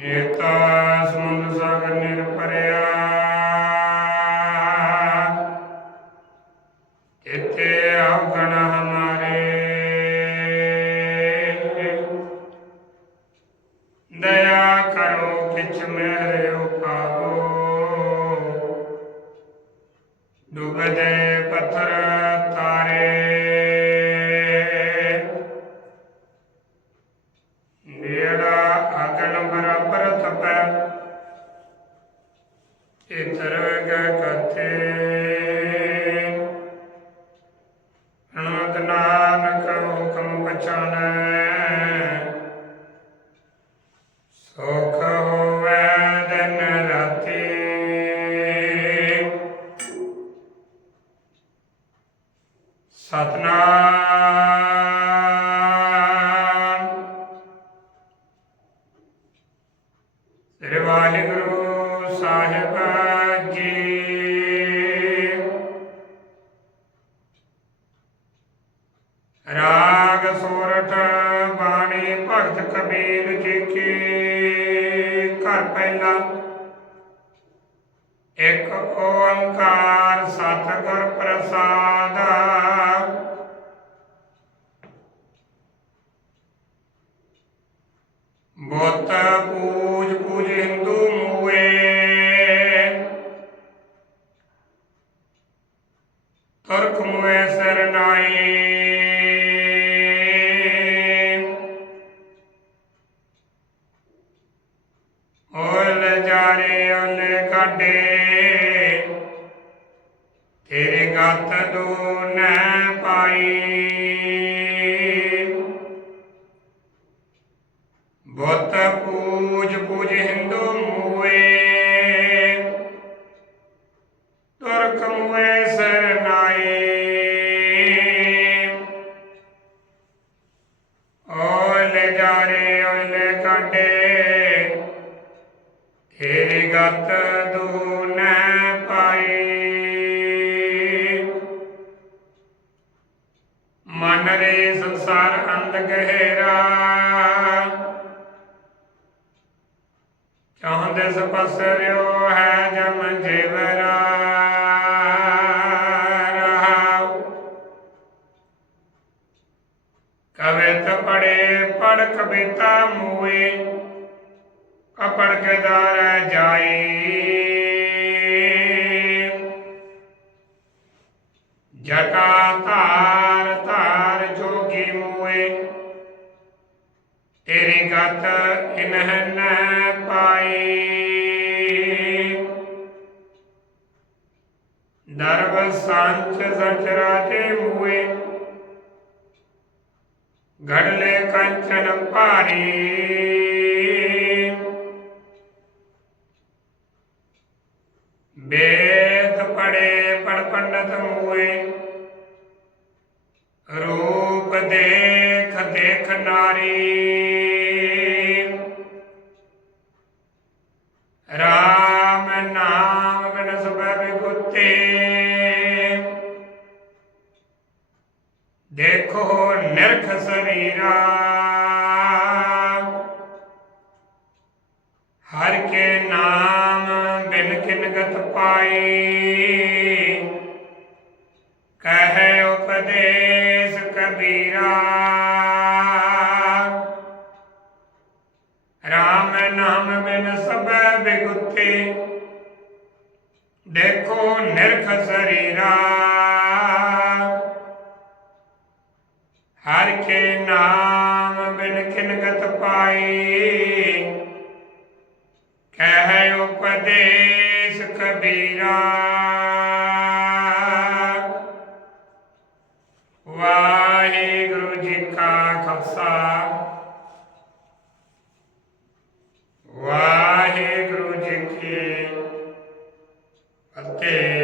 ਏਤਾ ਸਮੁੰਦ ਸਾਗਰ ਨਿਰ ਇਤੇ ਅਵਗਣ ਹਮਾਰੇ। ਦਇਆ ਕਰੋ ਕਿਛ ਮੇਰੇ ਉਪਾਵੋ। ਡੁੱਬਦੇ ਪੱਥਰ ਇਤਰ ਗੈ ਕਥੇ ਅਨੰਦ ਨਾਨਕ ਹੁਕਮ ਪਛਾਨੈ। ਸੁਖ ਹੋਵੈ ਦਿਨ ਰਾਤੀ। ਸਤਨਾਮ। ਸ੍ਰੀ ਵਾਹਿਗੁਰੂ। ਸਾਹਿਬ ਜੀ। ਰਾਗ ਸੋਰਠ ਬਾਣੀ ਭਗਤ ਕਬੀਰ ਜੀ ਕੀ ਘਰ ਪਹਿਲਾ। ਇੱਕ ਓੰਕਾਰ ਸਤਿਗੁਰ ਪ੍ਰਸਾਦ। ਬੁੱਤ ਪੂਜ ਤੁਰਕ ਮੂਏ ਸਰਨਾਈ ਓਲ ਜਾਰੇ ਓਲ ਕਾਡੇ ਤੇਰੇ ਗਤ ਦੋ ਨੈ ਪਾਈ। ਓਲੇ ਜਾਰੇ ਓਲੇ ਤੇਰੀ ਗਤ ਦੂ ਪਾਈ। ਮਨ ਰੇ ਸੰਸਾਰ ਅੰਧ ਗਹਿਰਾ। ਚਾਹੁੰਦੇ ਸਪਸਰਿਓ ਹੈ ਜਮ ਜੀਵਰਾ। ਕਵਿਤ ਪੜੇ ਪੜ ਕਵਿਤਾ ਮੂਏ, ਕਪੜ ਕੇ ਦਰ ਜਟਾ ਧਾਰ ਧਾਰ ਜੋਗੀ ਮੂਏ, ਤੇਰੀ ਗਤ ਇਨਹ ਨ ਪਾਈ ਦਰਬ ਸੰਚ ਸੰਚ ਰਾਜੇ ਮੂਏ ਘੜਲੇ ਕੰਚਨ ਭਾਰੀ। ਵੇਦ ਪੜੇ ਪੜ ਪੰਡਤ ਮੂਏ, ਰੂਪ ਦੇਖ ਦੇਖ ਨਾਰੀ। ਰਾਮ ਨਾਮ ਬਿਨ ਸਭੈ ਨਿਰਖ ਸਰੀਰਾ ਹਰ ਕੇ ਨਾਮ ਬਿਨ ਕਿਨਗਤ ਪਾਈ ਕਹੈ ਉਪਦੇਸ਼ ਕਬੀਰਾ। ਰਾਮ ਨਾਮ ਬਿਨ ਸਭੈ ਬਿਗੁਤੇ। ਦੇਖੋ ਨਿਰਖ ਸਰੀਰਾ ਹਰ ਕੇ ਨਾਮ ਬਿਨ ਕਿਨਗਤ ਪਾਈ। ਕਹਿ ਉਪਦੇਸ਼ ਕਬੀਰਾ। ਵਾਹਿਗੁਰੂ ਜੀ ਕਾ ਖਾਲਸਾ। ਵਾਹਿਗੁਰੂ ਜੀ ਕੀ ਫਤਿਹ।